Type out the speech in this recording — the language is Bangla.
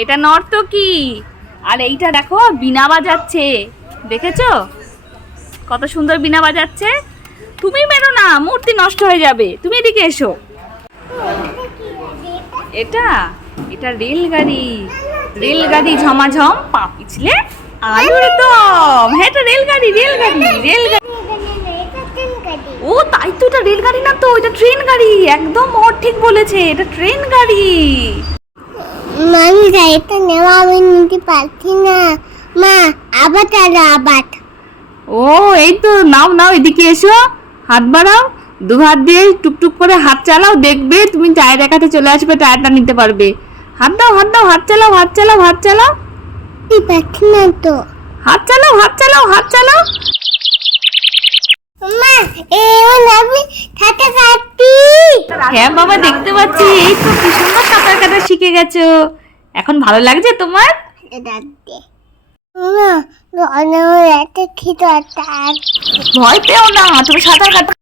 এটা নর্তকী। আর এইটা দেখো বীণা বাজাচ্ছে, দেখেছো কত সুন্দর বীণা বাজাচ্ছে। তুমি মেরো না, মূর্তি নষ্ট হয়ে যাবে, তুমি এদিকে এসো। এটা এটা রেলগাড়ি, রেলগাড়ি ঝমাঝম পা পিছলে আলুর দম। হ্যাঁ এটা রেলগাড়ি, রেলগাড়ি, রেলগাড়ি। ও তাই তো, এটা রেলগাড়ি না তো, এটা ট্রেন গাড়ি। একদম ওর ঠিক বলেছে, এটা ট্রেন গাড়ি। আমি গাড়িটা নেওয়া আমি নিতে পারছি না মা, আবার চালা আবার। ও এই তো, নাও নাও, এদিকে এসো, হাত বাড়াও, দু হাত দিয়ে টুকটুক করে হাত চালাও, দেখবে তুমি টায়ারের কাছে চলে আসবে, টায়ারটা নিতে পারবে। হাত দাও, হাত দাও, হাত চালাও, হাত চালাও, হাত চালাও, পারছি না তো হাত চালাও, হাত চালাও, হাত চালাও। মা, এখন আমি সাঁতার কাটছি। হ্যাঁ বাবা, দেখতে পাচ্ছি, এই তো কি সুন্দর সাঁতার কাটা শিখে গেছো। এখন ভালো লাগছে তোমার? দাঁড়তে মা, অনেক একটা খিদে। ভয় পেও না, তুমি সাঁতার কাটা